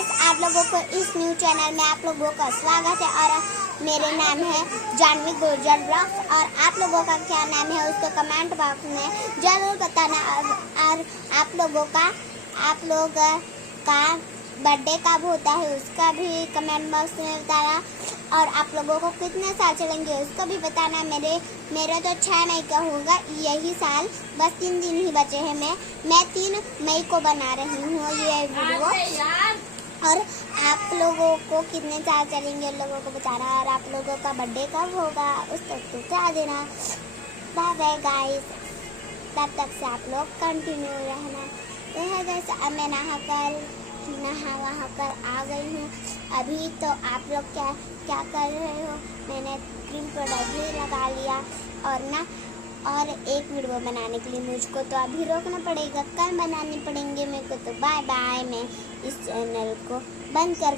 Guys, आप लोगों को इस न्यू चैनल में आप लोगों का स्वागत है और मेरे नाम है जानवी गुर्जर ब्लॉग्स। और आप लोगों का क्या नाम है उसको कमेंट बॉक्स में जरूर बताना। और आप लोग का बर्थडे कब होता है उसका भी कमेंट बॉक्स में बताना। और आप लोगों को कितने साल चलेंगे उसको भी बताना। मेरा तो 6 मई का होगा यही साल, बस 3 दिन ही बचे हैं। मैं 3 मई को बना रही हूँ ये वीडियो। और आप लोगों को कितने साल चलेंगे उन लोगों को बताना। और आप लोगों का बर्थडे कब होगा उस तक तो बता देना। बाय बाय गाइस, तब तक से आप लोग कंटिन्यू रहना। तो है गाइस, अब मैं नहा कर आ गई हूँ। अभी तो आप लोग क्या कर रहे हो? मैंने क्रीम प्रोडक्ट भी लगा लिया और एक वीडियो बनाने के लिए मुझको तो अभी रोकना पड़ेगा, कल बनाने पड़ेंगे मेरे को। तो बाय बाय, मैं इस चैनल को बंद करके